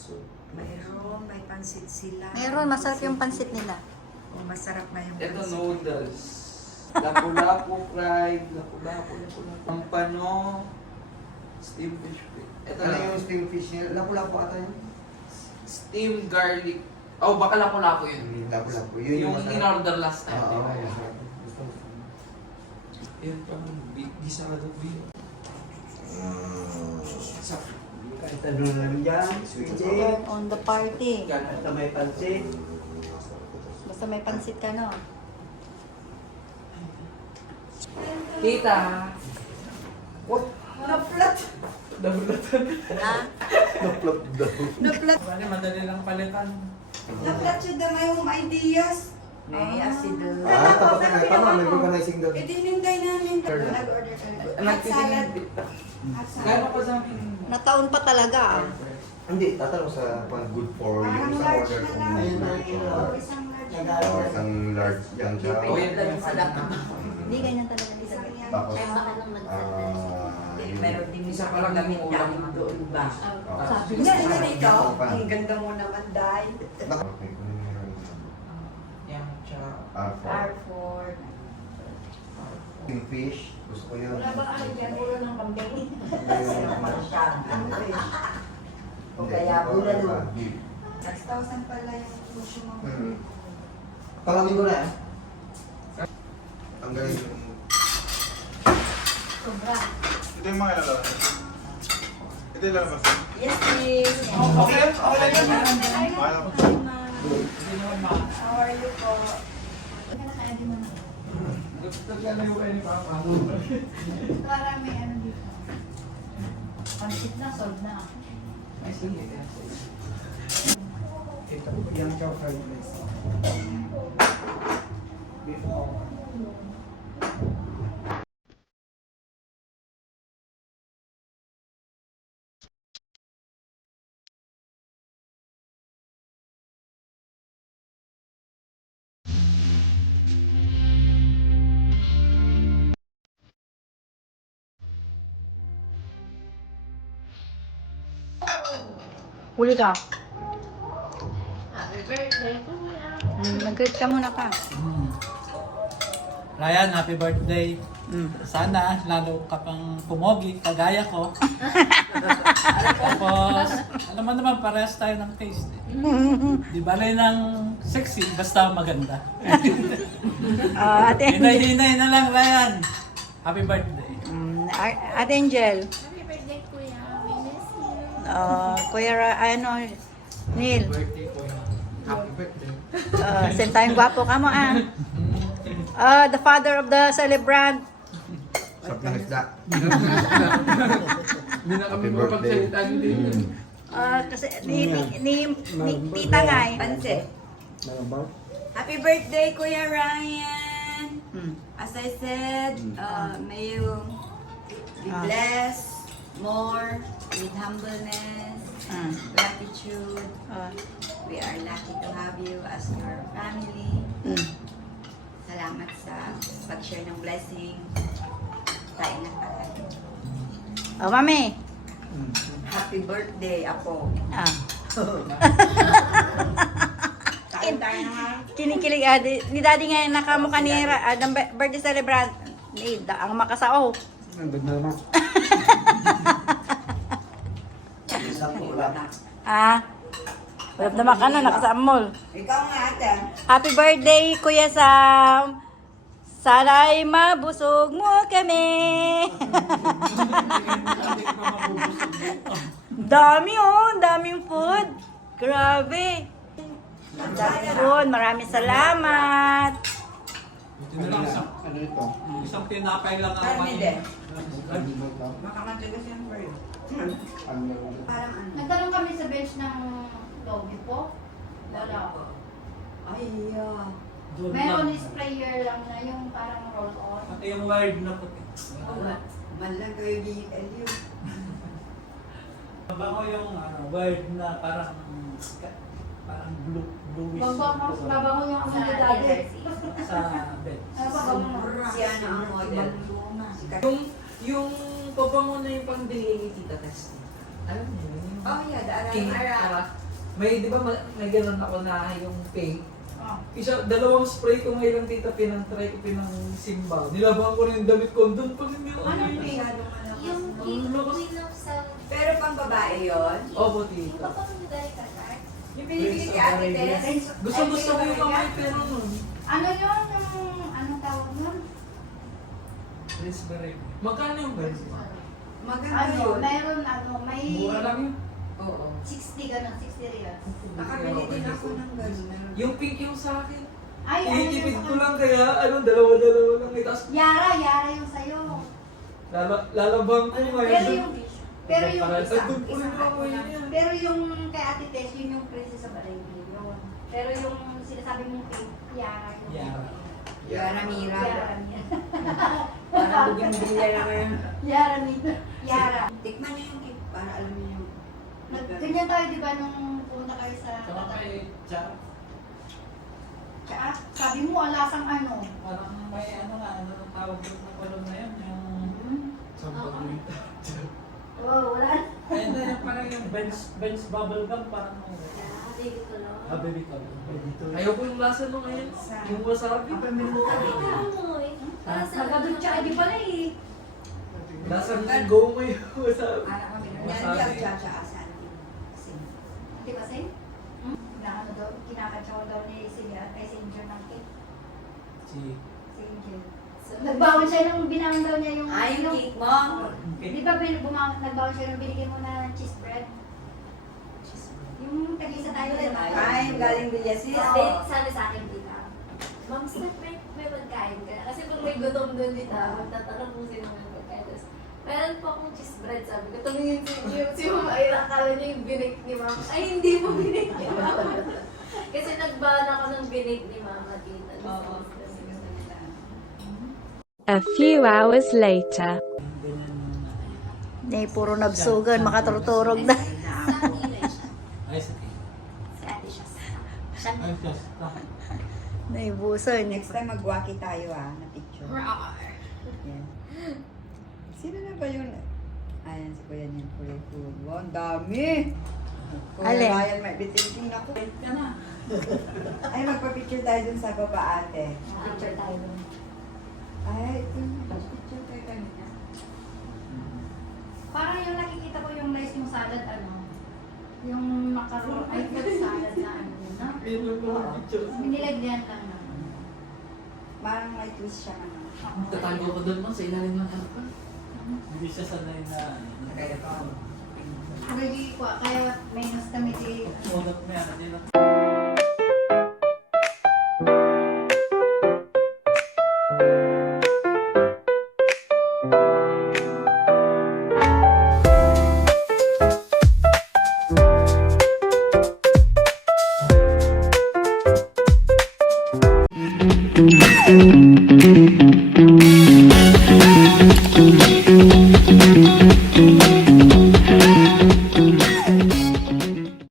soup. Mayroon, may pansit sila. Meron, masarap yung pansit nila. Oh, masarap na yung Ito pansit. noodles. Lapu-lapu fried. Lapu-lapu. Pampano. Steamed fish. Ito Ano lang. yung steam fish nila? Lapu-lapu ata yun? Steamed garlic. Oh, baka lapu-lapu yun. Lapu-lapu. Yung masarap. in-order last time. Oo, di ba? masarap. Gusto ko. Yan pang gisado beef. Kahit ano lang dyan, sweet Turn egg. on the party. Kahit na may pansit. Basta may pansit ka, no? Tita. What? Naplat! Nabulatan. Ha? Naplop daw. Naplat! Bale, madali lang palitan. Naplat siya na may ideas. May asido. Tapos na tama, may organizing daw. Itinintay namin. Nag-order ka. Hot salad. Hot salad. Gano'n pa sa amin? Nataon pa talaga. Hindi, tatanong sa pang good for you. Parang Isang large order na kung lang. may large. Isang large. Isang large lang siya. Oh, yan lang yung salat. Hindi ganyan talaga. Isang yan. Tapos, Ay, baka nung yung- Meron din Isa pa lang yung ulam doon ba? Sabi Gusto ko, niyo dito? Ang ganda mo naman, Day. Okay, kung meron ito. Yan, tsaka. R4. R4. Yung fish, gusto ko yun. Wala bang ano dyan? Ulo ng kambing? Hindi. O kaya bulalo. Beef. 6,000 pala yung puso mo. Palangin ko na eh. Ang galing yung... Sobra. Ito yung mga ilalabas. Ito yung ilalabas. Yes, please. Okay lang, okay lang yan. Hi, ma'am. How are you po? Gusto ka na yung ni Papa. Para may ano dito. Pansit na, sold na. Ay, sige. Ito, yung chow fried rice. Beef huli ka. Nag-greet ka muna ka. Ryan, happy birthday. Mm. Sana lalo ka pang pumogi, kagaya ko. Tapos, alam mo naman, parehas tayo ng taste. Di bale ng sexy, basta maganda. Ate Angel. Hinay-hinay na lang, Ryan. Happy birthday. Ate Angel. Happy birthday, Kuya. We miss you. Kuya, Neil. Birthday ko yun. Happy birthday. Same time gwapo ka mo, ah. The father of the celebrant. Sarap ng isda. Hindi na kami Happy birthday. mapagsalita dito. Kasi ni tita nga eh. Pansit. Happy birthday, Kuya Ryan! As I said, may you be blessed more with humbleness, gratitude. We are lucky to have you as your family. Salamat sa pag-share ng blessing. Tayo na palagi. Mami. Happy birthday, Apo. Kain tayo na nga. Kinikilig, ni daddy nga nakamukha ni ng birthday celebrant. Ni ang makasao. Nandun na naman. Isang ulam. Wala naman ka na, nakasamol. Ikaw nga, ate. Happy birthday, Kuya Sam! Sana ay mabusog mo kami! daming food. Grabe. Ang daming food. Maraming salamat. Buti na lang isang, Ano ito? isang tinapay lang ang Karne din. Ano ito? Makamatigas yan for you. Ano? Parang ano? Nagtanong kami sa bench ng doggy po. Wala po. Ay, doon Meron lang. sprayer lang na yung parang roll-on. Pati yung wired na puti. Malang kayo GLU. Mabango yung wired na parang bluish Babango yung Sa ano dati. sa bed. Si ano ang model? Yung pabango na yung pambili ni Tita Tess. Alam niyo yun? Oh, yeah, the King Ara. Ara. May, di ba, may ganun ako na yung pink. Oh. Isa, dalawang spray ko ngayon tita, pinang-try ko, pinang-simba. Nilabahan ko na yung damit ko, doon pa rin yung Ano ano yun. masyadong malakas? Yung Queen of South. Pero pang babae yun? Opo, Yung tita. pa pang medali ka, Kart? Yung pinibigay kay Ate Tess? Gusto ko yung kamay, pero nun. Ano yun? Anong tawag nun? Prince Barrel. Magkano yung price? Maganda Ano, yun. meron may Mura lang yun. Oo. 60 ganun, 60 reals. Nakabili din ako ng gano'n. Yung pink yung sa akin. Ay, ano yung Iitipid sa ko lang kaya, dalawa-dalawa lang. Tapos Yara yung sa'yo. lalabang ko ngayon. Pero yung Para- isa, Doon ko rin isang ako ako lang. yun. Pero yung kay Ate Tess, yun yung Princess of Arabia yun. Pero yung sinasabi mong pink, Yara yung Yara. Yara Mira. Yara Mira. Parang bugimbilya na kayo. Yara Mira. Yara. Tikman niyo yung cake para alam niyo yung... Ganyan tayo, di ba, nung punta kayo sa Saka may Char. Tsaka, sabi mo, alasang ano. Parang may ano nga, ano ang tawag doon na kolon na yun, yung... Oh, wala. Ay, hindi, yung parang yung Ben's bubble gum, parang... Baby ko lang. Ah, baby ko. Baby to. Ayaw ko yung lasa nung ngayon. Yung wasabi. Nagkadun tsaka di pala eh. Lasa ng go mo yung wasabi. Anak kami. Yan Wasabi. yung chacha asanti. Di ba, Sen? Na ano daw, kinakatsaw daw ni Celia kay Saint John ng cake. Si... Saint John. Nagbawan siya nung binangan daw niya yung... Ay, yung cake mo. Di ba nagbawan siya nung binigyan mo na cheese bread? Yung tag-isa tayo din. Ay, galing Villasis. Sabi sa akin, tita. Ma'am, Steph, may pagkain ka. Kasi pag may gutom doon, tita, magtatanong mo sino may pagkain. Tapos, meron po akong cheese bread, sabi ko. Tumingin si Mama Ira, akala niya yung binig ni Mama. Ay, hindi mo binig ni Mama. Kasi nagbahan ako ng binig ni Mama, tita. Oo. A few hours later. Nay, puro nabsugan, makaturturog na. Ay, sa cake. Si Ate siya. Ay, just. Nay, busoy. Next time magwaki tayo na picture. Yan. Sino na ba yun? Ayan, si Kuya Niel Kuya Food. Wow, ang dami! Kuya Alin? Ryan, may bitin ako. Ay, magpa-picture tayo dun sa baba ate. Picture tayo doon. Ay, ito yung picture tayo kanina. Parang yung nakikita ko yung rice mo salad, ano? Yung macaron, ay fruit salad na ano, no? Yun yung mga picture. Nilagyan lang na. Parang may twist siya ano. Tatago ko doon sa ilalim ng aircon. Hindi siya sanay na... Kaya ito. Kaya may mas kami di... Unat mo yan, hindi na...